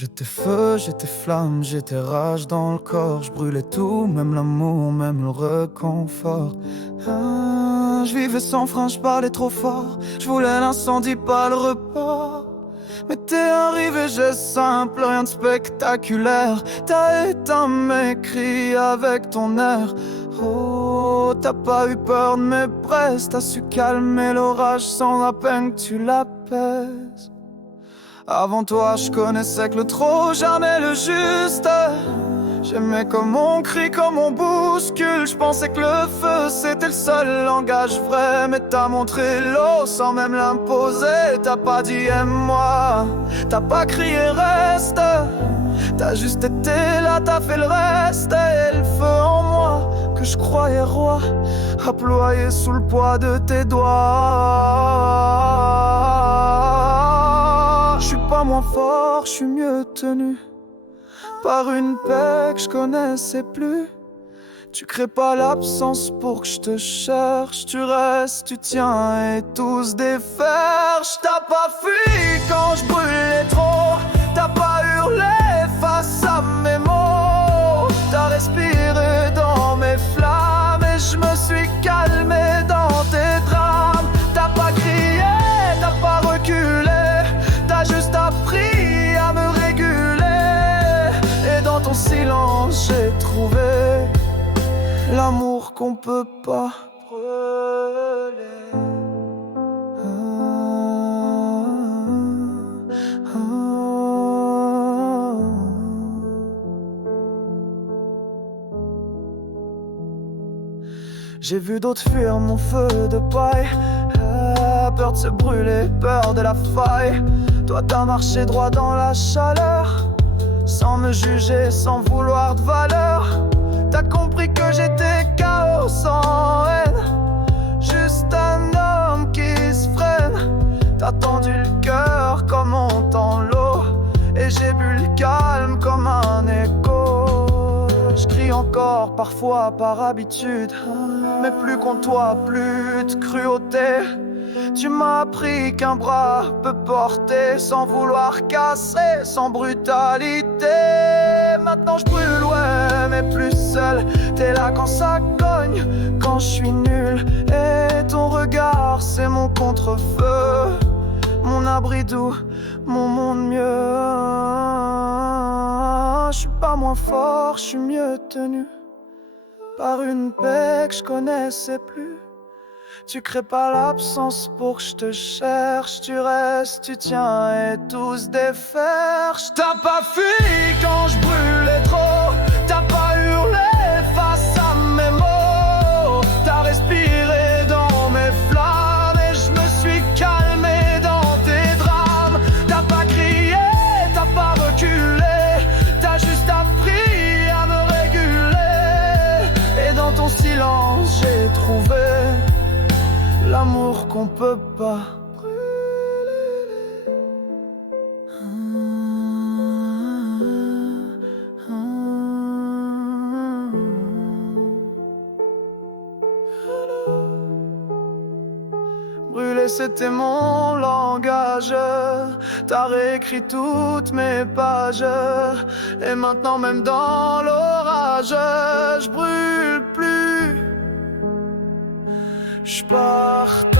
J'étais feu, j'étais flamme, j'étais rage dans le corps. Je brûlais tout, même l'amour, même le réconfort. Je vivais sans frein, je parlais trop fort. Je voulais l'incendie, pas le report. Mais t'es arrivé, j'ai simple, rien de spectaculaire. T'as éteint mes cris avec ton air. Oh, t'as pas eu peur de mes presses. T'as su calmer l'orage sans la peine que tu l'apaises. Avant toi, je connaissais que le trop, jamais le juste. J'aimais comme on crie, comme on bouscule. Je pensais que le feu, c'était le seul langage vrai. Mais t'as montré l'eau sans même l'imposer. T'as pas dit aime-moi, t'as pas crié reste. T'as juste été là, t'as fait le reste. Et le feu en moi, que je croyais roi, a ployé sous le poids de tes doigts. Je suis pas moins fort, je suis mieux tenu par une paix que je connaissais plus. Tu crées pas l'absence pour que je te cherche. Tu restes, tu tiens et tous défaire. J't'ai pas fui quand je brûlais trop. T'as pas hurlé face à mes mots. T'as respiré dans mes flammes et je me suis calmé dans tes drames. T'as pas crié, t'as pas reculé. T'as juste appris à me réguler. Et dans ton silence j'ai trouvé l'amour qu'on peut pas brûler. J'ai vu d'autres fuir mon feu de paille. Peur de se brûler, peur de la faille. Toi t'as marché droit dans la chaleur, sans me juger, sans vouloir de valeur. T'as compris que j'étais chaos sans haine, juste un homme qui se freine. T'as tendu le cœur comme on tend l'eau, et j'ai bu le calme comme un écho. Je crie encore parfois par habitude, mais plus contre toi, plus de cruauté. Tu m'as appris qu'un bras peut porter sans vouloir casser, sans brutalité. Maintenant je brûle, ouais, mais plus seul. T'es là quand ça cogne, quand je suis nul. Et ton regard, c'est mon contre-feu, mon abri doux, mon monde mieux. Je suis pas moins fort, je suis mieux tenu par une paix que je connaissais plus. Tu crées pas l'absence pour que je te cherche. Tu restes, tu tiens et tous défaire. J't'ai pas fui quand je brûlais trop. T'as pas hurlé face à mes mots. T'as respiré dans mes flammes et je me suis calmé dans tes drames. T'as pas crié, t'as pas reculé. T'as juste appris à me réguler. Et dans ton silence j'ai trouvé l'amour qu'on peut pas brûler. Brûler c'était mon langage. T'as réécrit toutes mes pages. Et maintenant même dans l'orage, je brûle plus. J'partage